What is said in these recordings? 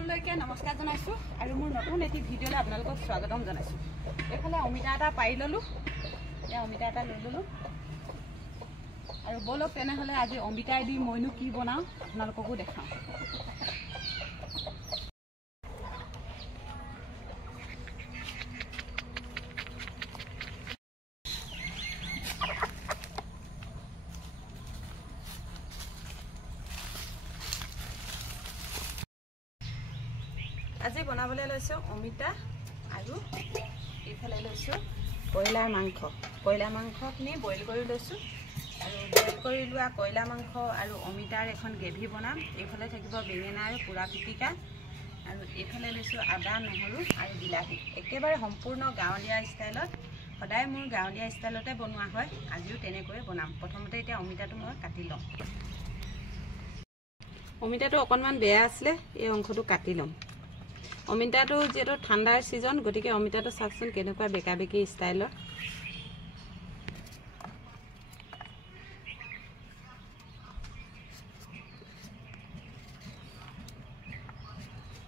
সকলোলৈকে নমস্কাৰ জনাইছো আৰু মোৰ নতুন এটি ভিডিঅ'লৈ আপোনালোকক স্বাগতম জনাইছো। এইফালে অমিতা এটা পাৰি ললো, অমিতা এটা লৈ ললো আৰু বলক তেনেহ'লে আজি অমিতাই দি মইনো কি বনাওঁ আপোনালোককো দেখাওঁ। আজি বনাবলৈ লৈছো অমিতা আৰু এইফালে লৈছো কয়লাৰ মাংস। কয়লাৰ মাংসখিনি বইল কৰি লৈছো আৰু বইল কৰি লোৱা কয়লা মাংস আৰু অমিতাৰ এখন গ্ৰেভি বনাম। এইফালে থাকিব বেঙেনাৰ পুৰা পিটিকা আৰু এইফালে লৈছো আদা নহৰু আৰু বিলাহী। একেবাৰে সম্পূৰ্ণ গাঁৱলীয়া ষ্টাইলত, সদায় মোৰ গাঁৱলীয়া ষ্টাইলতে বনোৱা হয়, আজিও তেনেকৈয়ে বনাম। প্ৰথমতে এতিয়া অমিতাটো মই কাটি লওঁ। অমিতাটো অকণমান বেয়া আছিলে, এই অংশটো কাটি ল'ম। অমিতাটো যিহেতু ঠাণ্ডাৰ ছিজন, গতিকে অমিতাটো চাওকচোন কেনেকুৱা বেকা বেকি ষ্টাইলৰ।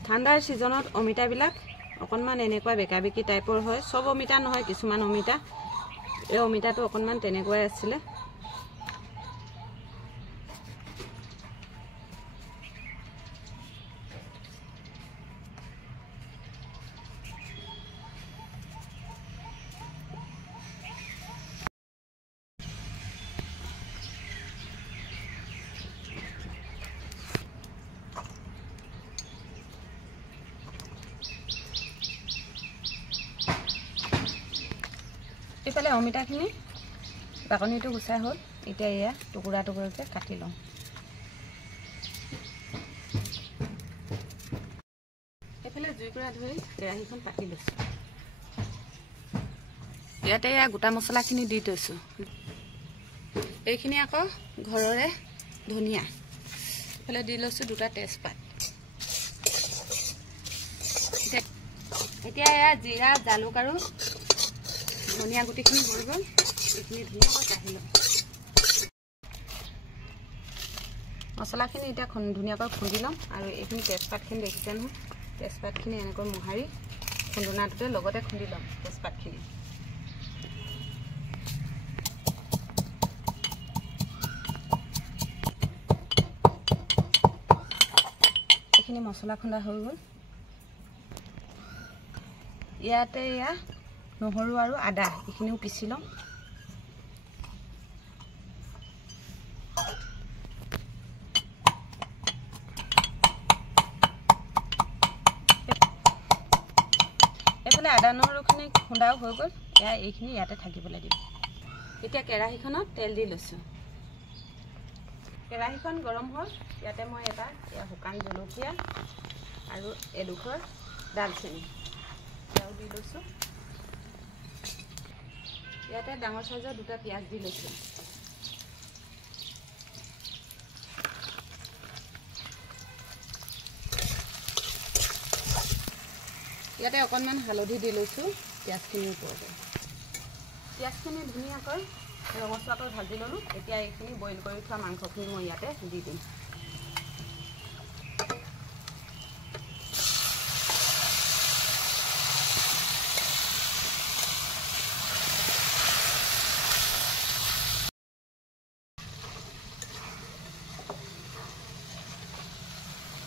ঠাণ্ডাৰ ছিজনত অমিতাবিলাক অকণমান এনেকুৱা বেকা বেকি টাইপৰ হয়। চব অমিতা নহয়, কিছুমান অমিতা। এই অমিতাটো অকণমান তেনেকুৱাই আছিলে। এইফালে অমিতাখিনি বাকলিটো গুচাই হ'ল, এতিয়া এয়া টুকুৰা টুকুৰাকৈ কাটি লওঁ। এইফালে জুইকুৰা ধৰি কেৰাহীখন পাতি লৈছোঁ। ইয়াতে এয়া গোটা মছলাখিনি দি থৈছোঁ। এইখিনি আকৌ ঘৰৰে ধনিয়া। এইফালে দি লৈছোঁ দুটা তেজপাত। এতিয়া এয়া জিৰা জালুক আৰু ধনিয়া গুটিখিনি হৈ গ'ল, এইখিনি ধুনীয়াকৈ কাঢ়ি লওঁ। মছলাখিনি এতিয়া ধুনীয়াকৈ খুন্দি ল'ম আৰু এইখিনি তেজপাতখিনি দেখিছে নহয়, তেজপাতখিনি এনেকৈ মোহাৰি খুন্দনাটোতে লগতে খুন্দি ল'ম তেজপাতখিনি। এইখিনি মছলা খুন্দা হৈ গ'ল। ইয়াতে এয়া নহৰু আৰু আদা এইখিনিও পিচি ল'ম। এইফালে আদা নহৰুখিনি খুন্দাও হৈ গ'ল, এইখিনি ইয়াতে থাকিবলৈ দিম। এতিয়া কেৰাহীখনত তেল দি লৈছোঁ। কেৰাহীখন গৰম হ'ল, ইয়াতে মই এটা শুকান জলকীয়া আৰু এডোখৰ দালচেনি এয়াও দি লৈছোঁ। ইয়াতে ডাঙৰ চাইজৰ দুটা পিঁয়াজ দি লৈছোঁ। ইয়াতে অকণমান হালধি দি লৈছোঁ পিঁয়াজখিনিৰ ওপৰতে। পিঁয়াজখিনি ধুনীয়াকৈ ৰঙচুৱাকৈ ভাজি ল'লোঁ। এতিয়া এইখিনি বইল কৰি থোৱা মাংসখিনি মই ইয়াতে দি দিম।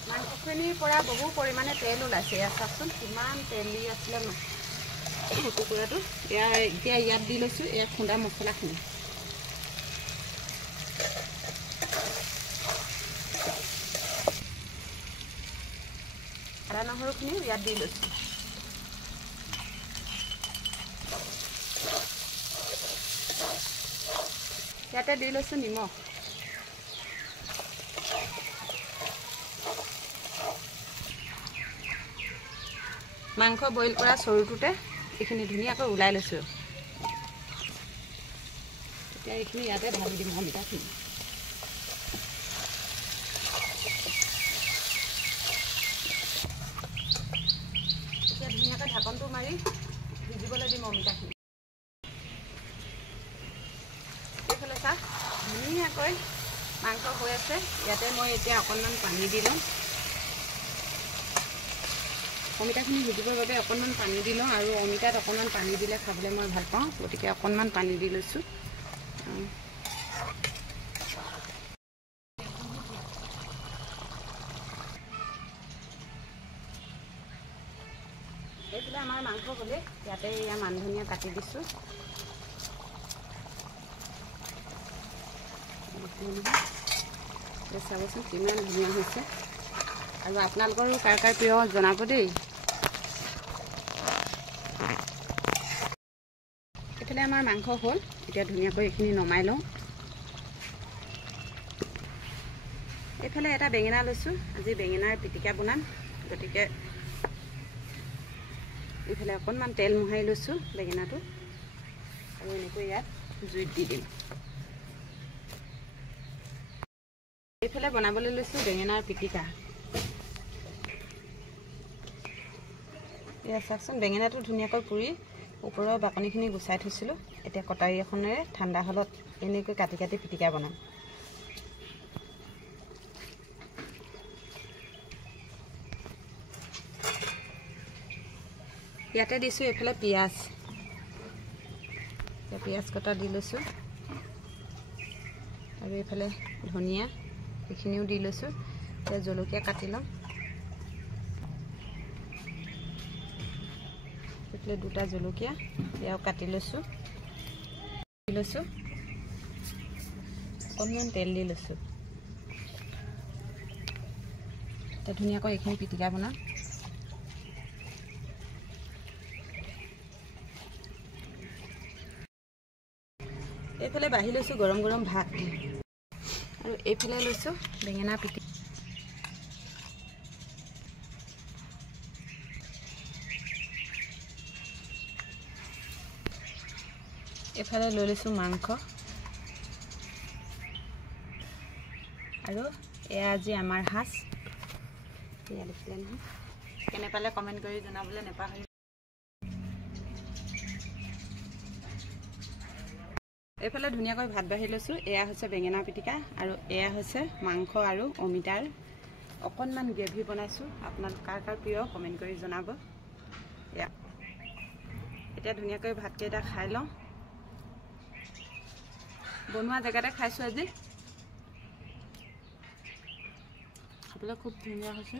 মাংসখিনিৰ পৰা বহু পৰিমাণে তেল ওলাইছে। ইয়াত চাওকচোন কিমান তেলি আছিলে কুকুৰাটো। এতিয়া ইয়াত দি লৈছোঁ এয়া খুন্দা মছলাখিনি। আদা নহৰুখিনিও ইয়াত দি লৈছোঁ। ইয়াতে দি লৈছোঁ নিমখ। মাংস বইল কৰা চৰুটোতে এইখিনি ধুনীয়াকৈ ওলাই লৈছোঁ। এতিয়া এইখিনি ইয়াতে ঢালি দিম অমিতাখিনি। এতিয়া ধুনীয়াকৈ ঢাকনটো মাৰি ভিজিবলৈ দিম অমিতাখিনি। এইফালে চাহ ধুনীয়াকৈ মাংস হৈ আছে। ইয়াতে মই এতিয়া অকণমান পানী দি লওঁ। অমিতাখিনি সিজিবৰ বাবে অকণমান পানী দি লওঁ আৰু অমিতাত অকণমান পানী দিলে খাবলৈ মই ভাল পাওঁ, গতিকে অকণমান পানী দি লৈছোঁ। এইফালে আমাৰ মাংস হ'লে ইয়াতে এয়া মান ধনিয়া কাটি দিছোঁ। চাবচোন কিমান ধুনীয়া হৈছে, আৰু আপোনালোকৰো কাৰ কাৰ প্ৰিয় জনাব দেই। এইফালে আমাৰ মাংস হ'ল, এতিয়া ধুনীয়াকৈ এইখিনি নমাই লওঁ। এইফালে এটা বেঙেনা লৈছোঁ, আজি বেঙেনাৰ পিটিকা বনাম, গতিকে এইফালে অকণমান তেল মোহাৰি লৈছোঁ বেঙেনাটো, আৰু এনেকৈ ইয়াত জুইত দি দিম। এইফালে বনাবলৈ লৈছোঁ বেঙেনাৰ পিটিকা। এয়া চাওকচোন, বেঙেনাটো ধুনীয়াকৈ পুৰি ওপৰৰ বাকলিখিনি গুচাই থৈছিলোঁ। এতিয়া কটাৰী এখনেৰে ঠাণ্ডা হ'লত এনেকৈ কাটি কাটি পিটিকা বনাম। ইয়াতে দিছোঁ এইফালে পিঁয়াজ, পিঁয়াজ কটা দি লৈছোঁ, আৰু এইফালে ধনিয়া এইখিনিও দি লৈছোঁ। এতিয়া জলকীয়া কাটি ল'ম, এইফালে দুটা জলকীয়া এয়াও কাটি লৈছোঁ, অকণমান তেল দি লৈছোঁ। এতিয়া ধুনীয়াকৈ এইখিনি পিটিকা বনাম। এইফালে বাঢ়ি লৈছোঁ গৰম গৰম ভাত, আৰু এইফালে লৈছোঁ বেঙেনা পিটিকা। এইফালে লৈ লৈছোঁ মাংস, আৰু এয়া আজি আমাৰ সাজ। এয়া দেখিলে নহয়, কেনে পালে কমেণ্ট কৰি জনাবলৈ নেপাহৰিব। এইফালে ধুনীয়াকৈ ভাত বাঢ়ি লৈছোঁ। এয়া হৈছে বেঙেনা পিটিকা, আৰু এয়া হৈছে মাংস আৰু অমিতাৰ অকণমান গ্ৰেভি বনাইছোঁ। আপোনালোক কাৰ কাৰ প্ৰিয় কমেণ্ট কৰি জনাব। এতিয়া ধুনীয়াকৈ ভাতকেইটা খাই লওঁ। বনোৱা জেগাতে খাইছোঁ আজি, খাবলৈ খুব ধুনীয়া হৈছে।